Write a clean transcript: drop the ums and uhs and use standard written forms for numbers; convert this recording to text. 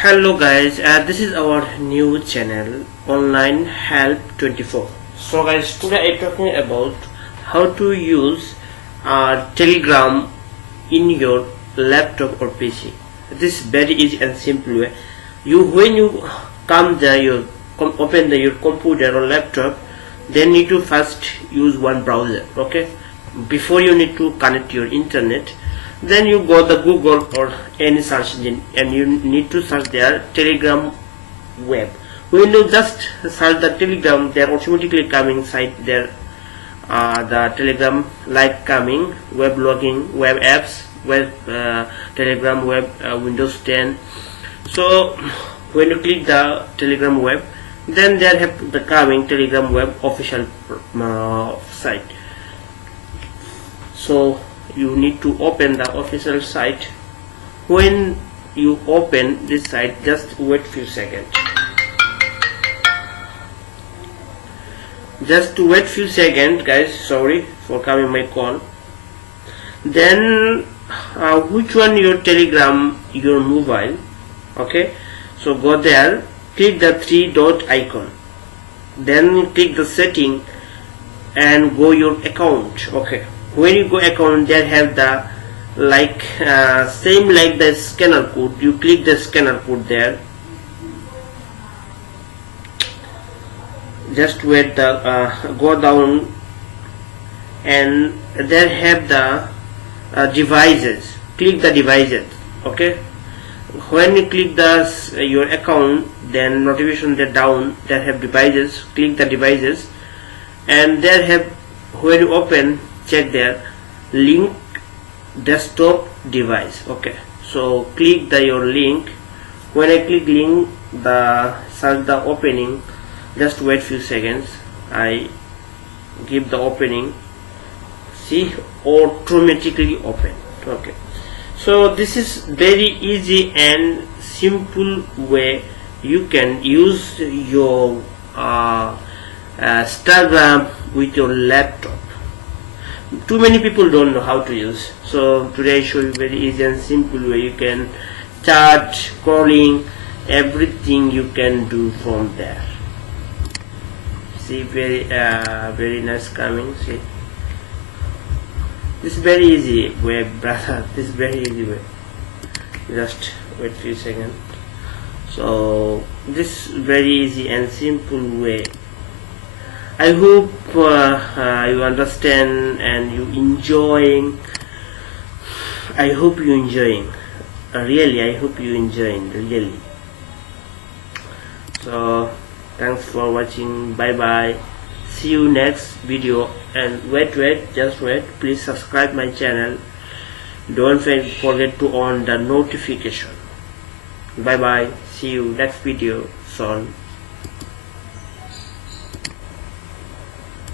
Hello guys, this is our new channel online help 24. So guys, today I'm talking about how to use telegram in your laptop or PC. This is very easy and simple way. When you come there, open your computer or laptop, then need to first use one browser. Okay, before you need to connect your internet, then you go the Google or any search engine and you need to search their telegram web. When you just search the telegram, they are automatically coming site there, the telegram like coming web logging, web apps, web telegram web, Windows 10. So when you click the telegram web, then there have the coming telegram web official site. So you need to open the official site. When you open this site, just wait few seconds. Just wait few seconds, guys. Sorry for coming my call. Then which one your telegram, your mobile? Okay, so go there, click the three dot icon, then click the setting and go your account. Okay, when you go account, there have the same like the scanner code. You click the scanner code there. Just wait the go down, and there have the devices. Click the devices. Okay, when you click the your account, then notification there down, there have devices. Click the devices, and there have, when you open, check there link desktop device. Okay, so click your link. When I click link, the search the opening. Just wait few seconds. I give the opening. See, automatically open. Okay, so this is very easy and simple way you can use your Instagram with your laptop. Too many people don't know how to use, so today I show you very easy and simple way you can chat, calling, everything you can do from there. See, very nice coming. See, this is very easy way, brother. This is very easy way. Just wait few seconds. So this very easy and simple way. I hope you understand and you enjoying. I hope you enjoying. Really, I hope you enjoying. Really. So thanks for watching. Bye bye. See you next video. And wait, just wait. Please subscribe my channel. Don't forget to on the notification. Bye bye. See you next video soon.